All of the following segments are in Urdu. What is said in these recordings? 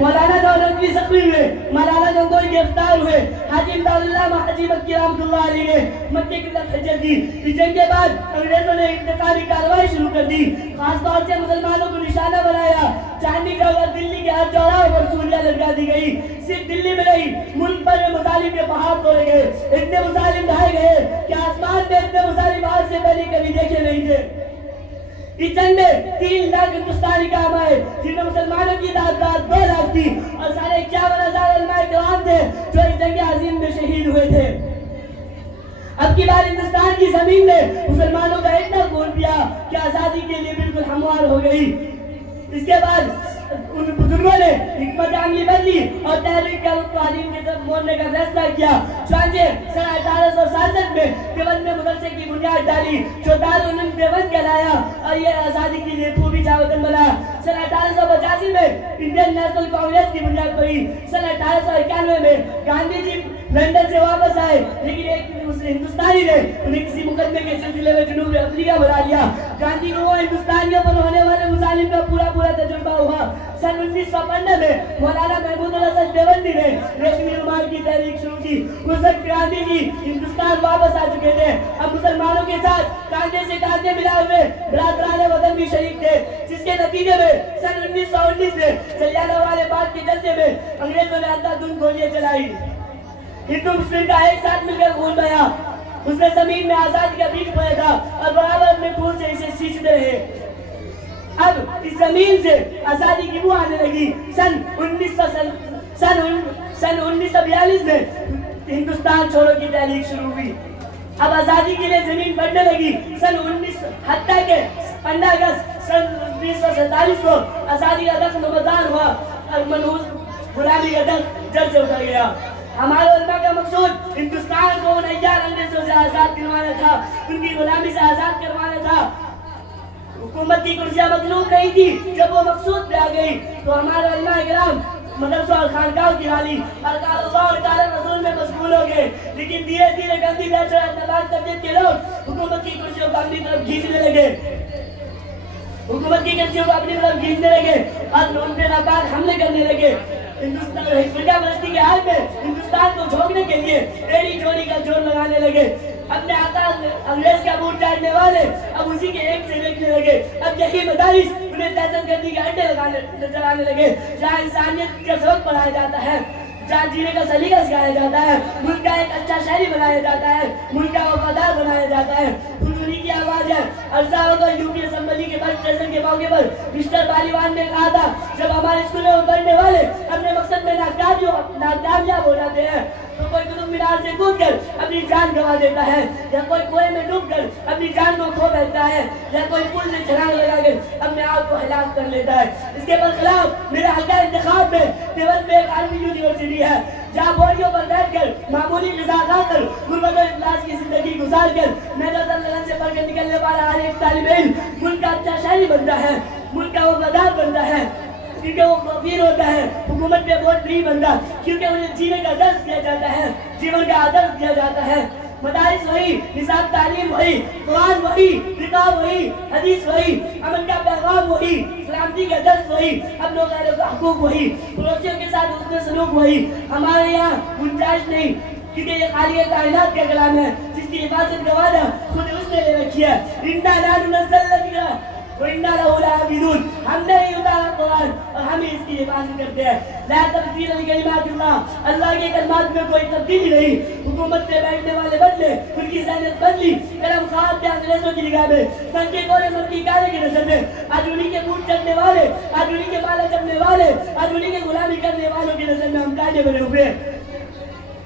مولانا دولت کی زخمی ہوئے، مولانا گنگوئی گرفتار ہوئے، حاجی امداد اللہ حاجی مکی رحمۃ اللہ علیہ نے مکے کی طرف ہجرت کی۔ اس جنگ کے بعد انگریزوں نے انتقامی کارروائی شروع کر دی، خاص طور سے مسلمانوں کو نشانہ بنایا۔ چاندنی چوک اور دلی کے ہر چوراہے پر سوریاں لٹکا دی گئی۔ صرف دلی میں نہیں، ملک بھر میں مظالم کے پہاڑ توڑے گئے، اتنے مظالم ڈھائے گئے کہ آسمان میں اتنے مظالم آج سے پہلے کبھی دیکھے نہیں تھے۔ اس جنگ میں 3 لاکھ ہندوستانی کام آئے، جن میں مسلمانوں کی تعداد 2 لاکھ تھی اور 51,000 علماء کرام تھے جو اس جنگ عظیم میں شہید ہوئے تھے۔ اب کی بار ہندوستان کی زمین نے مسلمانوں کا اتنا خون پیا کہ آزادی کے لیے بالکل ہموار ہو گئی۔ اس کے بعد ان بزرگوں نے حکمت عملی بدلی اور تحریک کا رخ تعلیم کی طرف موڑنے کا فیصلہ کیا۔ چنانچہ سن 1867 میں دیوبند میں مدرسے کی بنیاد ڈالی جو دارالعلوم دیوبند کہلایا اور یہ آزادی کے لیے خوبی چاوطن بنا۔ سن 1885 میں انڈین نیشنل کانگریس کی بنیاد پڑی۔ سن 1891 میں گاندھی جی لندن سے واپس آئے، لیکن ایک ہندوستانی نے انہیں کسی مقدمے کے سلسلے میں جنوب افریقہ بلا لیا۔ گاندھی کو ہندوستانیوں پر ہونے والے مظالم کا پورا تجربہ ہوا۔ سن 1915 میں مولانا محمود الحسن دیوبندی نے ریشمی رومال کی تحریک شروع کی۔ اس وقت گاندھی جی ہندوستان واپس آ چکے تھے، اب مسلمانوں کے ساتھ کاندھے سے کاندھے ملائے ہوئے برادران وطن بھی شریک تھے، جس کے نتیجے میں سن 1919 میں جلیانوالے باغ کے جلسے میں انگریزوں نے اندھادھند گولیاں چلائی۔ ہندو مسلم کا ایک ساتھ مل کر خون بہا۔ اس نے زمین میں آزادی کا بیج بویا تھا اور برابر اپنے خون سے اسے سینچتے رہے۔ اب اس زمین سے آزادی کی بو آنے لگی۔ سن 1942 میں ہندوستان چھوڑو کی تحریک شروع ہوئی۔ اب آزادی کے لیے زمین بڑھنے لگی۔ حتیٰ کہ 15 اگست سن 1947 کو آزادی کا دست نمودار ہوا اور منحوس غلامی کا دست جڑ سے اتر گیا۔ ہمارے علماء کا مقصود ہندوستان کو ان ایار انگریزوں سے آزاد کروانا تھا، ان کی غلامی سے آزاد کروانا تھا۔ حکومت کی کرسیاں مطلوب نہیں تھی۔ جب وہ مقصود پہ آ گئی تو ہمارے علماء کرام مدرسوں اور خانقاہوں کی حالی اور قال اللہ اور قال رسول میں مشغول ہو گئے، لیکن دھیرے دھیرے گندی بحث اور اعتراض تبدیل کے لوگ حکومت کی کرسیوں کو اپنی طرف کھینچنے لگے، حکومت کی کرسیوں کو اپنی طرف کھینچنے لگے اور ان پہ ناپاک حملے کرنے لگے۔ فرقہ پرستی کے حال میں ہندوستان کو جھونکنے کے لیے ایڑی چوڑی کا زور لگانے لگے۔ اپنے آقا انگریز کا بوٹ چاٹنے والے اب اسی کے ایک سے دیکھنے لگے۔ اب یہی مدارس انہیں دہشت گردی کے اڈے چلانے لگے، جہاں انسانیت کا سبق پڑھایا جاتا ہے، جہاں جینے کا سلیقہ سکھایا جاتا ہے، ملک کا ایک اچھا شہری بنایا جاتا ہے، ملک کا وفادار بنایا جاتا ہے۔ انہی کی آواز ہے۔ عرصہ ہوگا یوپی اسمبلی کے فرسٹ سیشن کے موقع پر مسٹر بالیوان نے کہا تھا، جب ہمارے اسکولوں میں پڑھنے والے اپنے مقصد میں ناکامیاب ہو جاتے ہیں تو کوئی قطب مینار سے کود کر اپنی جان گنوا دیتا ہے، یا کوئی کنویں میں ڈوب کر اپنی جان کو کھو بیٹھتا ہے، یا کوئی پل سے چھلانگ لگا کر اپنے آپ کو ہلاک کر لیتا ہے۔ اس کے برخلاف میرے حلقہ انتخاب میں دیوبند میں ایک عالمی یونیورسٹی ہے، جہاں بوریوں پر بیٹھ کر معمولی غذا کھا کر غربت و افلاس کی زندگی گزار کر محنت اور لگن سے پڑھ کر نکلنے والا ہر ایک طالب علم ملک کا اچھا شہری بنتا ہے، ملک کا وفادار بنتا ہے، کیونکہ وہ غفیر ہوتا ہے، حکومت پہ بوجھ نہیں بنتا، کیونکہ انہیں جینے کا درس دیا جاتا ہے، جیون کا آدرس دیا جاتا ہے۔ مدارس وہی، نصاب تعلیم وہی، قرآن وہی، کتاب وہی، حدیث وہی، امن کا پیغام وہی، سلامتی کا درس وہی، اپنوں غیروں کا حقوق وہی، پڑوسیوں کے ساتھ حسن سلوک وہی۔ ہمارے یہاں گنجائش نہیں، کیونکہ یہ خالق کائنات کا کلام ہے، جس کی حفاظت کا وعدہ خود اس نے لے رکھی ہے۔ اِنَّا نَحْنُ نَزَّلْنَا الذِّكْرَ وَإِنَّا لَهُ لَحَافِظُونَ۔ ہم نے ہی اتارا قرآن اور ہم ہی اس کی حفاظت کرتے ہیں۔ لا تبدیل لکلمات اللہ، اللہ کے کلمات میں کوئی تبدیلی نہیں۔ حکومت پہ بیٹھنے والے بدلے، ان کی ذہنیت بدلی، قلم خواب تھے انگریزوں کی نگاہ میں، تنکے گورے منکی کارے کی نظر میں، آج انہی کے بوٹ چڑھنے والے، آج انہی کے بالا چڑھنے والے، آج انہی کے غلامی کرنے والوں کی نظر میں ہم کانے بنے ہوئے ہیں۔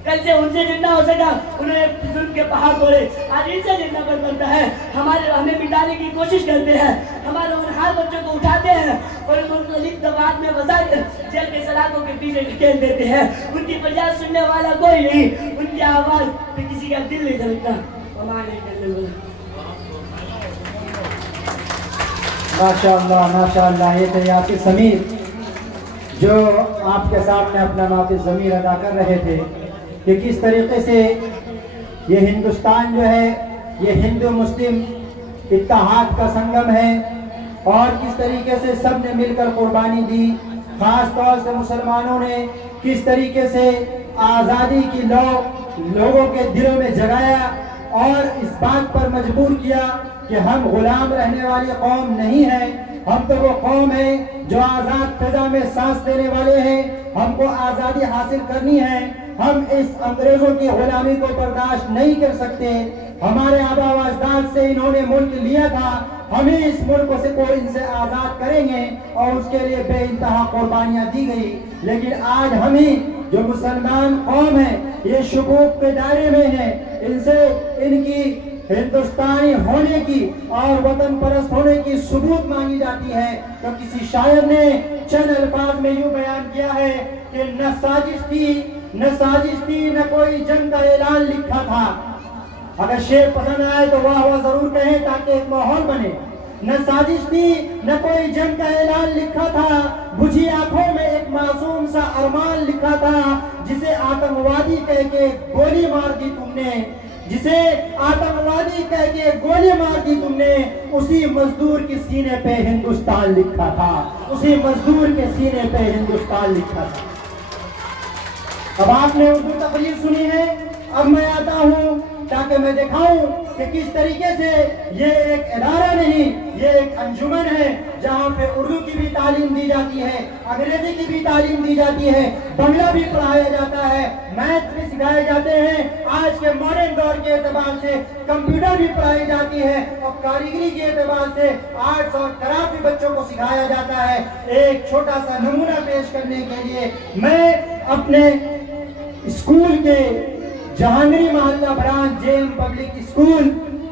کل سے ان سے جتنا ہو سکا انہوں نے ظلم کے پہاڑ توڑے، آج ان سے جتنا بنتا ہے ہمیں مٹانے کی کوشش کرتے ہیں، ہمارے ہونہار بچوں کو اٹھاتے ہیں اور مختلف دفعات میں پھنسا کر جیل کے سلاخوں کے پیچھے ڈھکیل دیتے ہیں۔ ان کی فریاد سننے والا کوئی نہیں، ان کی آواز پہ کسی کا دل نہیں دھڑکتا۔ ماشاءاللہ ماشاءاللہ، یہ تھے یاسر سمیر جو آپ کے سامنے اپنا نعت ضمیر ادا کر رہے تھے کہ کس طریقے سے یہ ہندوستان جو ہے یہ ہندو مسلم اتحاد کا سنگم ہے، اور کس طریقے سے سب نے مل کر قربانی دی خاص طور سے مسلمانوں نے کس طریقے سے آزادی کی لو لوگوں کے دلوں میں جگایا اور اس بات پر مجبور کیا کہ ہم غلام رہنے والی قوم نہیں ہیں، ہم تو وہ قوم ہیں جو آزاد فضا میں سانس لینے والے ہیں، ہم کو آزادی حاصل کرنی ہے، ہم اس انگریزوں کی غلامی کو برداشت نہیں کر سکتے، ہمارے آبا و اجداد سے انہوں نے ملک لیا تھا، ہمیں اس ملک سے ان سے آزاد کریں گے اور اس کے لیے بے انتہا قربانیاں دی گئی۔ لیکن آج ہم ہی جو مسلمان قوم ہیں یہ شکوک کے دائرے میں ہیں، ان سے ان کی ہندوستانی ہونے کی اور وطن پرست ہونے کی ثبوت مانگی جاتی ہے۔ تو کسی شاعر نے چند الفاظ میں یوں بیان کیا ہے کہ نہ سازش تھی نہ کوئی جنگ کا اعلان لکھا تھا۔ اگر شعر پسند آئے تو واہ واہ ضرور کہیں تاکہ ایک ماحول بنے۔ نہ سازش تھی نہ کوئی جنگ کا اعلان لکھا تھا، بجھی آنکھوں میں ایک معصوم سا ارمان لکھا تھا، جسے آتنکوادی کہہ کے گولی مار دی تم نے، جسے آتنکوادی کہہ کے گولی مار دی تم نے، اسی مزدور کے سینے پہ ہندوستان لکھا تھا، اسی مزدور کے سینے پہ ہندوستان لکھا تھا۔ اب آپ نے اردو تقریر سنی ہے، اب میں آتا ہوں تاکہ میں دکھاؤں کہ کس طریقے سے یہ ایک ادارہ نہیں، یہ ایک انجمن ہے جہاں پہ اردو کی بھی تعلیم دی جاتی ہے، انگریزی کی بھی تعلیم دی جاتی ہے، بنگلہ بھی پڑھایا جاتا ہے، میتھ بھی سکھائے جاتے ہیں، آج کے ماڈرن دور کے اعتبار سے کمپیوٹر بھی پڑھائی جاتی ہے، اور کاریگری کے اعتبار سے آرٹس اور کرافٹ بھی بچوں کو سکھایا جاتا ہے۔ ایک چھوٹا سا نمونہ پیش کرنے کے لیے میں اپنے اسکول کے جہانگری محلہ branch J M public school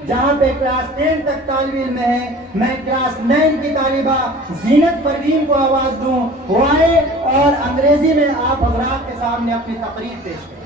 جہاں پہ کلاس 10 تک طالب علم ہے، میں کلاس 9 کی طالبہ زینت پروین کو آواز دوں، وہ آئے اور انگریزی میں آپ حضرات کے سامنے اپنی تقریر پیش کریں۔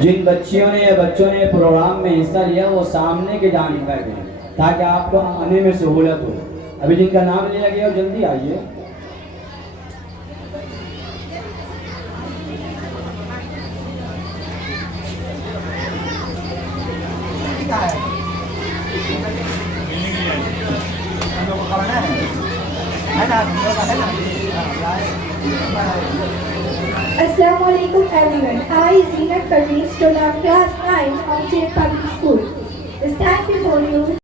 جن بچیوں نے یا بچوں نے پروگرام میں حصہ لیا وہ سامنے کے جانب بیٹھے ہیں تاکہ آپ کو آنے میں سہولت ہو۔ ابھی جن کا نام لیا گیا وہ جلدی آئیے۔ Assalamu alaikum everyone. I, Zeenat Parveen, student of class 9 of J.